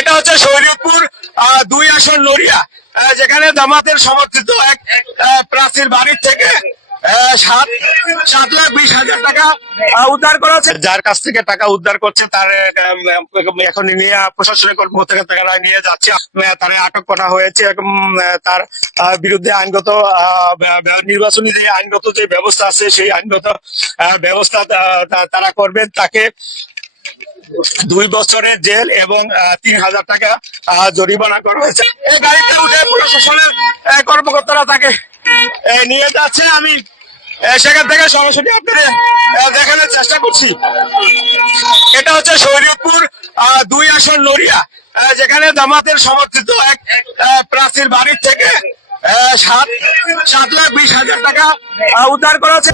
এটা হচ্ছে শরীয়তপুর 2 আসন নড়িয়া, যেখানে জামাতের সমর্থিত এক প্রাচীর বাড়ির থেকে 7,20,000 টাকা উদ্ধার করা হচ্ছে। যার কাছ থেকে টাকা উদ্ধার করছে তার এখন নিয়ে প্রশাসনিক কর্মকর্তারা নিয়ে যাচ্ছে, তারা আটক করা হয়েছে এবং তার বিরুদ্ধে আইনগত নির্বাচনী যে আইনগত যে ব্যবস্থা আছে সেই আইনগত ব্যবস্থা তারা করবেন। তাকে 2 বছরের জেল এবং 3,000 টাকা জরিমানা করা হয়েছে। এই গাড়িতে উঠে প্রশাসনের কর্মকর্তারা তাকে নিয়ে যাচ্ছে। আমি সেখান থেকে সরাসরি আপনাদের দেখানোর চেষ্টা করছি। এটা হচ্ছে শরীয়তপুর 2 আসন নড়িয়া, যেখানে জামাতের সমর্থিত এক প্রাচীর বাড়ির থেকে 7,20,000 টাকা উদ্ধার করা হচ্ছে।